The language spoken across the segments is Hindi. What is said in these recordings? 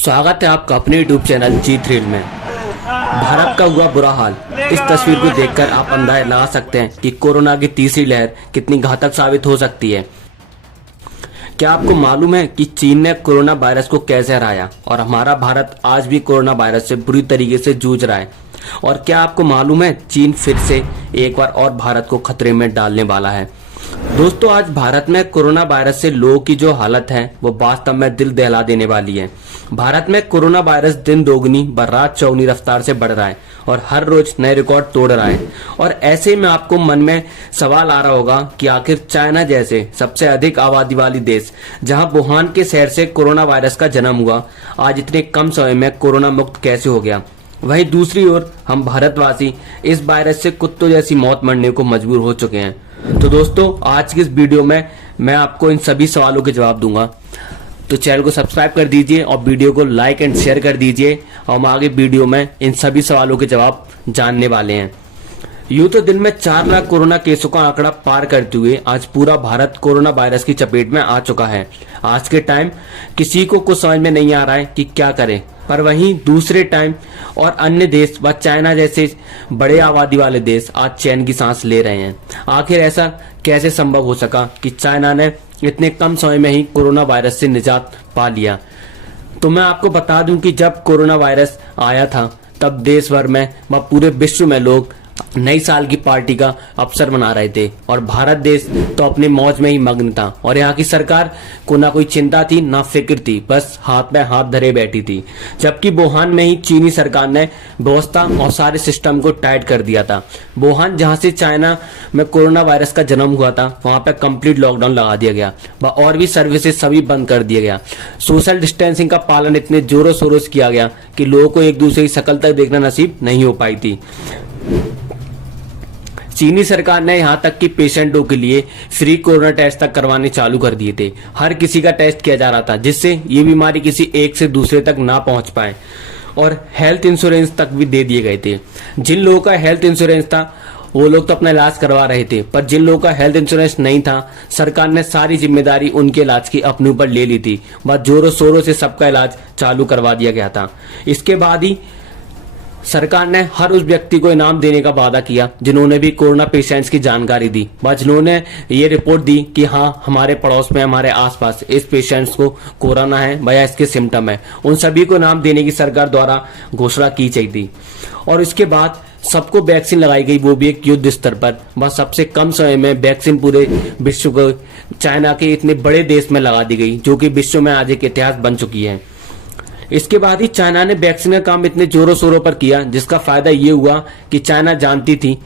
स्वागत है आपका अपने यूट्यूब चैनल जी थ्रिल में। भारत का हुआ बुरा हाल। इस तस्वीर को देखकर आप अंदाजा लगा सकते हैं कि कोरोना की तीसरी लहर कितनी घातक साबित हो सकती है। क्या आपको मालूम है कि चीन ने कोरोना वायरस को कैसे हराया और हमारा भारत आज भी कोरोना वायरस से बुरी तरीके से जूझ रहा है। और क्या आपको मालूम है चीन फिर से एक बार और भारत को खतरे में डालने वाला है। दोस्तों, आज भारत में कोरोना वायरस से लोगों की जो हालत है वो वास्तव में दिल दहला देने वाली है। भारत में कोरोना वायरस दिन दोगुनी व रात चौगुनी रफ्तार से बढ़ रहा है और हर रोज नए रिकॉर्ड तोड़ रहा है। और ऐसे में आपको मन में सवाल आ रहा होगा कि आखिर चाइना जैसे सबसे अधिक आबादी वाली देश, जहां वुहान के शहर से कोरोना वायरस का जन्म हुआ, आज इतने कम समय में कोरोना मुक्त कैसे हो गया। वहीं दूसरी ओर हम भारतवासी इस वायरस से कुत्तों जैसी मौत मरने को मजबूर हो चुके हैं। तो दोस्तों, आज की इस वीडियो में मैं आपको इन सभी सवालों के जवाब दूंगा। तो चैनल को सब्सक्राइब कर दीजिए और वीडियो को लाइक एंड शेयर कर दीजिए। और हम आगे वीडियो में इन सभी सवालों के जवाब जानने वाले हैं। यूं तो दिन में 4 लाख कोरोना केसों का आंकड़ा पार करते हुए आज पूरा भारत कोरोना वायरस की चपेट में आ चुका है। आज के टाइम किसी को कुछ समझ में नहीं आ रहा है कि क्या करें, पर वहीं दूसरे टाइम और अन्य देश व चाइना जैसे बड़े आबादी वाले देश आज चैन की सांस ले रहे हैं। आखिर ऐसा कैसे संभव हो सका कि चाइना ने इतने कम समय में ही कोरोना वायरस से निजात पा लिया। तो मैं आपको बता दूं कि जब कोरोना वायरस आया था तब देश भर में व पूरे विश्व में लोग नई साल की पार्टी का अवसर मना रहे थे और भारत देश तो अपने मौज में ही मग्न था। और यहाँ की सरकार को ना कोई चिंता थी ना फिक्र थी, बस हाथ में हाथ धरे बैठी थी। जबकि वुहान में ही चीनी सरकार ने व्यवस्था और सारे सिस्टम को टाइट कर दिया था। वुहान, जहाँ से चाइना में कोरोना वायरस का जन्म हुआ था, वहां पर कंप्लीट लॉकडाउन लगा दिया गया और भी सर्विसेज सभी बंद कर दिया गया। सोशल डिस्टेंसिंग का पालन इतने जोरों शोरों से किया गया कि लोगों को एक दूसरे की शक्ल तक देखना नसीब नहीं हो पाई थी। चीनी सरकार ने यहां तक कि पेशेंटों के लिए फ्री कोरोना टेस्ट तक करवाने चालू कर दिए थे। हर किसी का टेस्ट किया जा रहा था जिससे ये बीमारी किसी एक से दूसरे तक ना पहुंच पाए। और हेल्थ इंश्योरेंस तक भी दे दिए गए थे। जिन लोगों का हेल्थ इंश्योरेंस था वो लोग तो अपना इलाज करवा रहे थे, पर जिन लोगों का हेल्थ इंश्योरेंस नहीं था, सरकार ने सारी जिम्मेदारी उनके इलाज की अपने ऊपर ले ली थी। बस जोरों शोरों से सबका इलाज चालू करवा दिया गया था। इसके बाद ही सरकार ने हर उस व्यक्ति को इनाम देने का वादा किया जिन्होंने भी कोरोना पेशेंट्स की जानकारी दी व जिन्होंने ये रिपोर्ट दी कि हाँ, हमारे पड़ोस में, हमारे आसपास इस पेशेंट्स को कोरोना है या इसके सिम्टम है। उन सभी को इनाम देने की सरकार द्वारा घोषणा की चाहिए थी। और इसके बाद सबको वैक्सीन लगाई गई, वो भी एक युद्ध स्तर पर। बस सबसे कम समय में वैक्सीन पूरे विश्व को, चाइना के इतने बड़े देश में लगा दी गई, जो कि विश्व में आज एक इतिहास बन चुकी है। इसके बाद ही चाइना ने वैक्सीन का काम इतने जोरों शोरों पर किया, जिसका फायदा ये हुआ कि चाइना जानती थी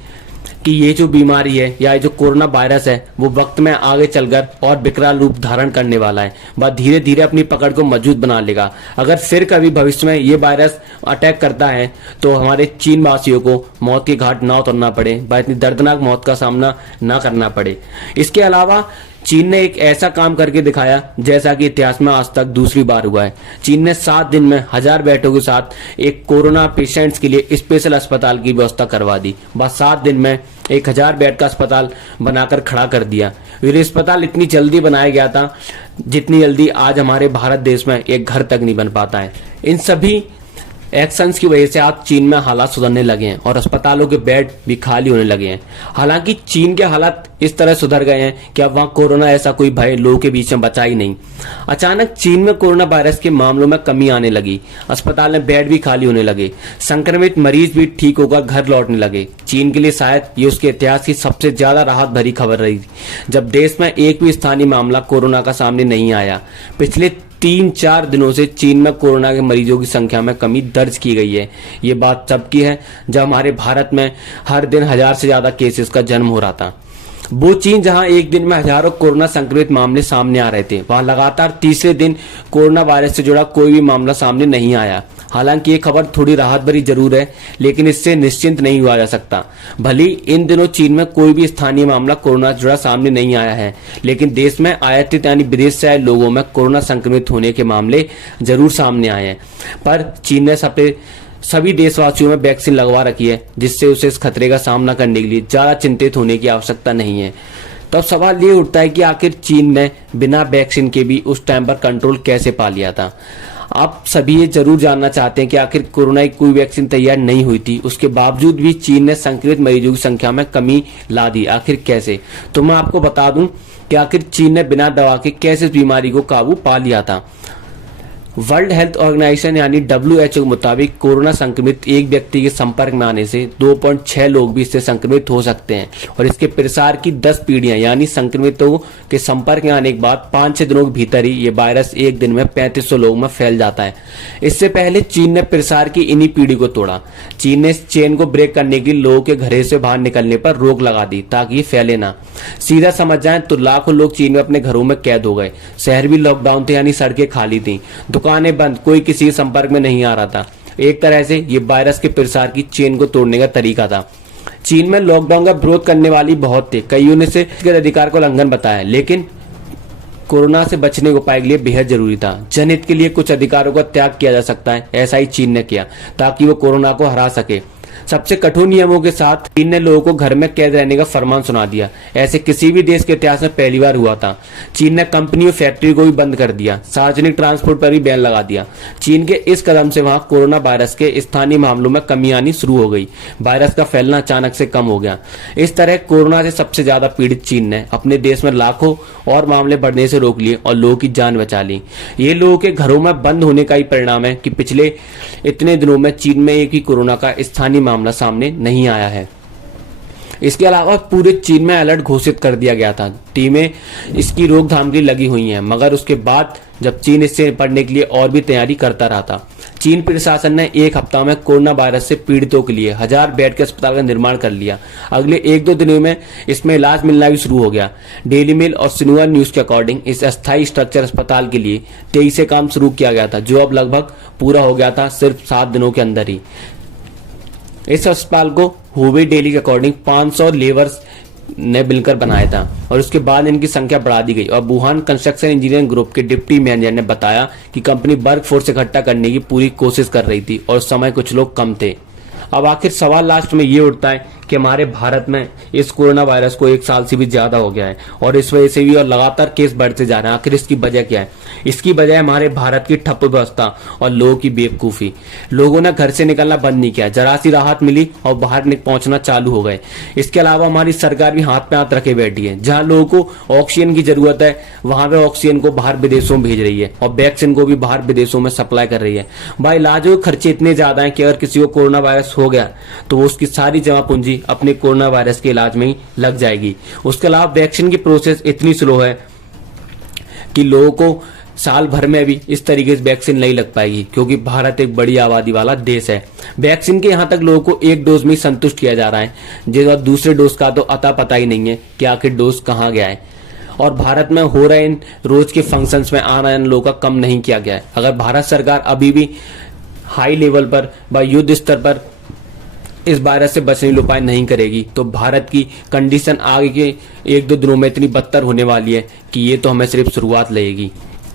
कि ये जो बीमारी है या जो कोरोना वायरस है वो वक्त में आगे चलकर और विकराल रूप धारण करने वाला है। वह धीरे धीरे अपनी पकड़ को मजबूत बना लेगा। अगर फिर कभी भविष्य में ये वायरस अटैक करता है तो हमारे चीन वासियों को मौत के घाट ना उतरना पड़े, वह इतनी दर्दनाक मौत का सामना ना करना पड़े। इसके अलावा चीन ने एक ऐसा काम करके दिखाया जैसा कि इतिहास में आज तक दूसरी बार हुआ है। चीन ने 7 दिन में 1000 बेडों के साथ एक कोरोना पेशेंट्स के लिए स्पेशल अस्पताल की व्यवस्था करवा दी। बस 7 दिन में 1000 बेड का अस्पताल बनाकर खड़ा कर दिया। ये अस्पताल इतनी जल्दी बनाया गया था जितनी जल्दी आज हमारे भारत देश में एक घर तक नहीं बन पाता है। इन सभी एक्शंस की वजह से आज चीन में हालात सुधरने लगे हैं और अस्पतालों के बेड भी खाली होने लगे हैं। हालांकि चीन के हालात इस तरह सुधर गए हैं कि अब वहां कोरोना ऐसा कोई भय लोगों के बीच में बचा ही नहीं। अचानक चीन में कोरोना वायरस के मामलों में कमी आने लगी, अस्पताल में बेड भी खाली होने लगे, संक्रमित मरीज भी ठीक होकर घर लौटने लगे। चीन के लिए शायद ये उसके इतिहास की सबसे ज्यादा राहत भरी खबर रही, जब देश में एक भी स्थानीय मामला कोरोना का सामने नहीं आया। पिछले 3-4 दिनों से चीन में कोरोना के मरीजों की संख्या में कमी दर्ज की गई है। ये बात तब की है जब हमारे भारत में हर दिन 1000 से ज्यादा केसेस का जन्म हो रहा था। वो चीन जहां एक दिन में हजारों कोरोना संक्रमित मामले सामने आ रहे थे, वहां लगातार तीसरे दिन कोरोना वायरस से जुड़ा कोई भी मामला सामने नहीं आया। हालांकि ये खबर थोड़ी राहत भरी जरूर है, लेकिन इससे निश्चिंत नहीं हुआ जा सकता। भले इन दिनों चीन में कोई भी स्थानीय मामला कोरोना से जुड़ा सामने नहीं आया है, लेकिन देश में आयातित यानी विदेश से आए लोगों में कोरोना संक्रमित होने के मामले जरूर सामने आए हैं। पर चीन ने सभी देशवासियों में वैक्सीन लगवा रखी है, जिससे उसे इस खतरे का सामना करने के लिए ज्यादा चिंतित होने की आवश्यकता नहीं है। तो अब सवाल ये उठता है कि आखिर चीन ने बिना वैक्सीन के भी उस टाइम पर कंट्रोल कैसे पा लिया था। आप सभी ये जरूर जानना चाहते हैं कि आखिर कोरोना की कोई वैक्सीन तैयार नहीं हुई थी, उसके बावजूद भी चीन ने संक्रमित मरीजों की संख्या में कमी ला दी। आखिर कैसे? तो मैं आपको बता दूं कि आखिर चीन ने बिना दवा के कैसे इस बीमारी को काबू पा लिया था। वर्ल्ड हेल्थ ऑर्गेनाइजेशन यानी WHO के मुताबिक कोरोना संक्रमित एक व्यक्ति के संपर्क में आने से 2.6 लोग भी इससे संक्रमित हो सकते हैं और इसके प्रसार की 10 पीढ़ियां यानी संक्रमितों के संपर्क में आने के बाद 5-6 दिनों के भीतर ही ये वायरस एक दिन में 3500 लोगों में फैल जाता है। इससे पहले चीन ने प्रसार की इन्हीं पीढ़ी को तोड़ा। चीन ने इस चेन को ब्रेक करने के लिए लोगों के घरे से बाहर निकलने पर रोक लगा दी ताकि ये फैले ना। सीधा समझ जाए तो लाखों लोग चीन में अपने घरों में कैद हो गए। शहर भी लॉकडाउन थे यानी सड़कें खाली थी, दुकानें बंद, कोई किसी के संपर्क में नहीं आ रहा था। एक तरह से ये वायरस के प्रसार की चेन को तोड़ने का तरीका था। चीन में लॉकडाउन का विरोध करने वाली बहुत थे, कईयों ने इसे अधिकार को उल्लंघन बताया, लेकिन कोरोना से बचने के उपाय के लिए बेहद जरूरी था। जनहित के लिए कुछ अधिकारों का त्याग किया जा सकता है, ऐसा ही चीन ने किया ताकि वो कोरोना को हरा सके। सबसे कठोर नियमों के साथ चीन ने लोगों को घर में कैद रहने का फरमान सुना दिया। ऐसे किसी भी देश के इतिहास में पहली बार हुआ था। चीन ने कंपनी और फैक्ट्री को भी बंद कर दिया, सार्वजनिक ट्रांसपोर्ट पर भी बैन लगा दिया। चीन के इस कदम से वहां कोरोना वायरस के स्थानीय मामलों में कमी आनी शुरू हो गई। वायरस का फैलना अचानक से कम हो गया। इस तरह कोरोना से सबसे ज्यादा पीड़ित चीन ने अपने देश में लाखों और मामले बढ़ने से रोक लिए और लोगों की जान बचा ली। ये लोगों के घरों में बंद होने का ही परिणाम है कि पिछले इतने दिनों में चीन में एक ही कोरोना का स्थानीय मामला सामने नहीं आया है। इसके अलावा पूरे चीन में अलर्ट घोषित कर दिया गया था। टीमें इसकी रोकथाम के लिए लगी हुई हैं, मगर उसके बाद जब चीन इससे निपटने के लिए और भी तैयारी करता रहा था। चीन प्रशासन ने एक हफ्ता में कोरोना वायरस से पीड़ितों के लिए 1000 बेड के अस्पताल का निर्माण कर लिया। अगले 1-2 दिनों में इसमें इलाज मिलना भी शुरू हो गया। डेली मेल और सिन्हुआ न्यूज के अकॉर्डिंग इस अस्थायी स्ट्रक्चर अस्पताल के लिए 23 से काम शुरू किया गया था, जो अब लगभग पूरा हो गया था सिर्फ 7 दिनों के अंदर ही। इस अस्पताल को हुबे डेली के अकॉर्डिंग 500 लेबर्स ने मिलकर बनाया था और उसके बाद इनकी संख्या बढ़ा दी गई। और वुहान कंस्ट्रक्शन इंजीनियरिंग ग्रुप के डिप्टी मैनेजर ने बताया कि कंपनी वर्क फोर्स इकट्ठा करने की पूरी कोशिश कर रही थी और समय कुछ लोग कम थे। अब आखिर सवाल लास्ट में ये उठता है कि हमारे भारत में इस कोरोना वायरस को 1 साल से भी ज्यादा हो गया है और इस वजह से भी और लगातार केस बढ़ते जा रहे हैं। आखिर इसकी वजह क्या है? इसकी वजह हमारे भारत की ठप्प व्यवस्था और लोगों की बेवकूफी। लोगों ने घर से निकलना बंद नहीं किया, जरा सी राहत मिली और बाहर पहुंचना चालू हो गए। इसके अलावा हमारी सरकार भी हाथ पे हाथ रखे बैठी है। जहां लोगों को ऑक्सीजन की जरूरत है वहां पे ऑक्सीजन को बाहर विदेशों में भेज रही है और वैक्सीन को भी बाहर विदेशों में सप्लाई कर रही है। भाई इलाजों के खर्चे इतने ज्यादा है कि अगर किसी को कोरोना वायरस हो गया तो उसकी सारी जमा पूंजी अपने कोरोना वायरस के इलाज में ही लग जाएगी। उसके अलावा वैक्सीन की प्रोसेस इतनी स्लो है कि लोगों को साल भर में भी इस तरीके से वैक्सीन नहीं लग पाएगी, क्योंकि भारत एक बड़ी आबादी वाला देश है। वैक्सीन के यहाँ तक लोगों को एक डोज में ही संतुष्ट किया जा रहा है, जिस दूसरे डोज का तो अता पता ही नहीं है कि आखिर डोज कहाँ गया है। और भारत में हो रहे इन रोज के फंक्शंस में आना इन लोगों का कम नहीं किया गया है। अगर भारत सरकार अभी भी हाई लेवल पर व युद्ध स्तर पर इस वायरस से बचने के उपाय नहीं करेगी तो भारत की कंडीशन आगे के 1-2 दिनों में इतनी बदतर होने वाली है कि ये तो हमें सिर्फ शुरुआत लगेगी।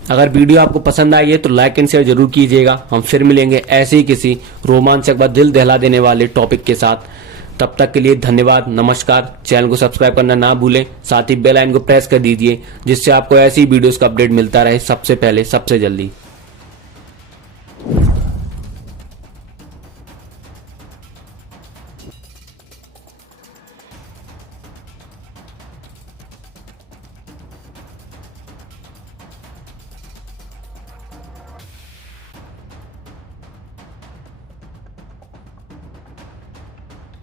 अगर वीडियो आपको पसंद आई है तो लाइक एंड शेयर जरूर कीजिएगा। हम फिर मिलेंगे ऐसे ही किसी रोमांचक व दिल दहला देने वाले टॉपिक के साथ। तब तक के लिए धन्यवाद, नमस्कार। चैनल को सब्सक्राइब करना ना भूलें, साथ ही बेल आइकन को प्रेस कर दीजिए जिससे आपको ऐसी वीडियोस का अपडेट मिलता रहे सबसे पहले सबसे जल्दी।